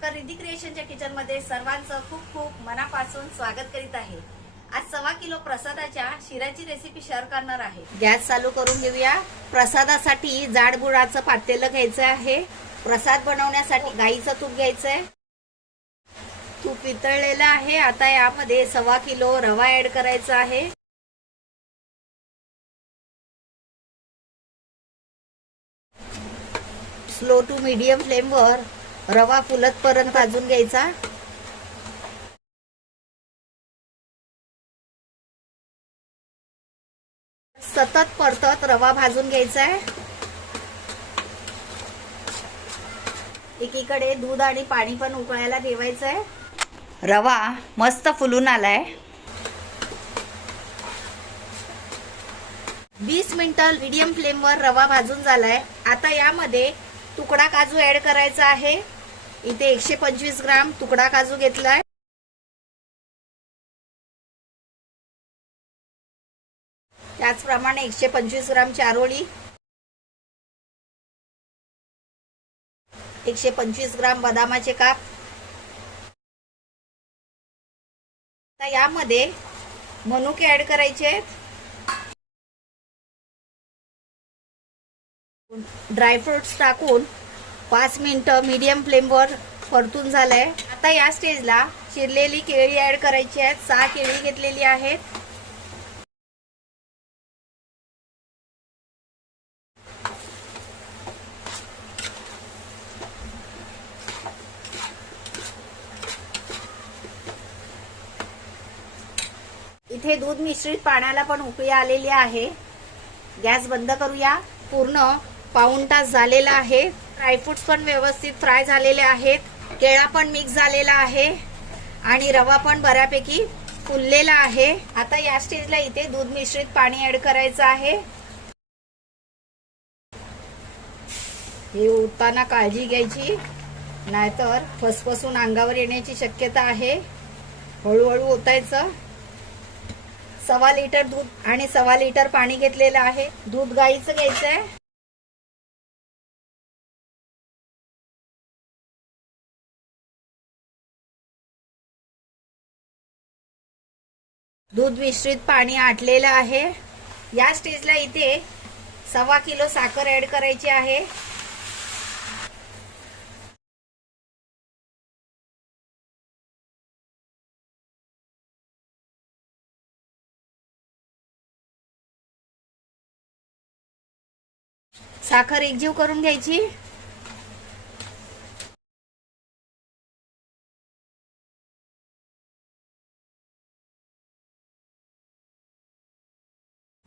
Shirwadkar Riddhi क्रिएशनच्या kitchen मध्ये सर्वांचं खूप खूप मनापासून स्वागत करीत आहे। आज 1.25 किलो प्रसादाच्या शिऱ्याची रेसिपी शेअर करणार आहे। गॅस चालू करून घेऊया। प्रसादासाठी जाड गुळाचं पातेलं घ्यायचं आहे। प्रसाद बनवण्यासाठी गाईचं तूप घ्यायचं आहे। तूप वितळलेलं आहे। आता यामध्ये 1.25 किलो रवा ऍड करायचा आहे। स्लो टू मीडियम फ्लेमवर रवा फुलतपर्यंत भाजून घ्यायचा। सतत परतत रवा भाजून घ्यायचा आहे। एकीकडे दूध आणि पाणी पण उकळायला ठेवायचं आहे। रवा मस्त फुलून आलाय। 20 मिनिटं मीडियम फ्लेमवर रवा भाजून झालाय। आता यामध्ये तुकडा काजू ऍड करायचा आहे। इथे 125 ग्राम तुकडा काजू घेतलाय। त्याचप्रमाणे 125 ग्राम चारोळी, 125 ग्राम बदामाचे काप। आता यामध्ये मनुके ऍड करायचे। ड्रायफ्रुट्स टाकून 5 मिनिटं मीडियम फ्लेमवर परतून झालंय। आता या स्टेजला चिरलेली केळी ऍड करायची आहेत। 6 केळी घेतलेली आहेत। इथे दूध मिश्रित पाण्याला पण उकळी आलेली आहे। गॅस बंद करूया। पूर्ण पाऊण तास झालेला आहे। ड्रायफ्रुट्स पण व्यवस्थित फ्राय झालेले आहेत। केळा पण मिक्स झालेला आहे आणि रवा पण बऱ्यापैकी फुललेला आहे। आता या स्टेजला इथे दूध मिश्रित पाणी ऍड करायचं आहे। हे ओतताना काळजी घ्यायची, नाहीतर फसफसून अंगावर येण्याची शक्यता आहे। हळूहळू ओतायचं। 1.25 लिटर दूध आणि 1.25 लिटर पाणी घेतलेलं आहे। दूध गाईचं घ्यायचंय। दूध मिश्रित पाणी आटलेलं आहे। या स्टेजला इथे 1.25 किलो साखर ऍड करायची आहे। साखर एकजीव करून घ्यायची।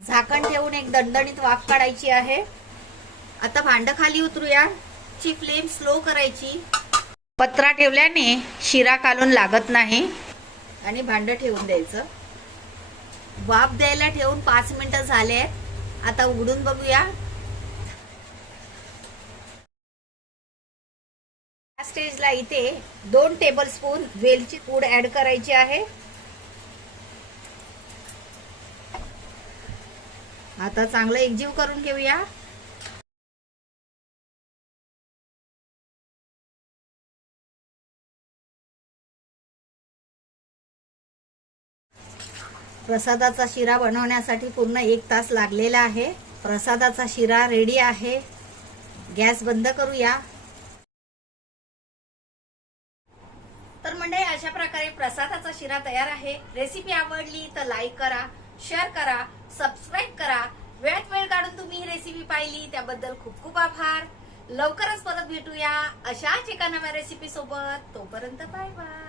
झाकण ठेवून एक दणदणीत वाफ काढायची आहे। आता भांड खाली उतरूया। ची फ्लेम स्लो करायची। पत्रा ठेवल्याने शिरा कालून लागत नाही आणि भांड ठेवून द्यायचं। वाफ द्यायला ठेवून 5 मिनिटं झाले। आता उघडून बघूया। या स्टेजला इथे 2 टेबलस्पून वेलची पूड ऍड करायची आहे। आता चांगलं एकजीव करून घेऊया। प्रसादाचा शिरा बनवण्यासाठी पूर्ण 1 तास लागलेला आहे। प्रसादाचा शिरा रेडी आहे। गॅस बंद करूया। तर मंडळी, अशा प्रकारे प्रसादाचा शिरा तयार आहे। रेसिपी आवडली तर लाईक करा, शेअर करा, सबस्क्राईब करा। वेळात वेळ काढून तुम्ही ही रेसिपी पाहिली त्याबद्दल खूप खूप आभार। लवकरच परत भेटूया अशाच एका नव्या रेसिपी सोबत। तोपर्यंत बाय बाय।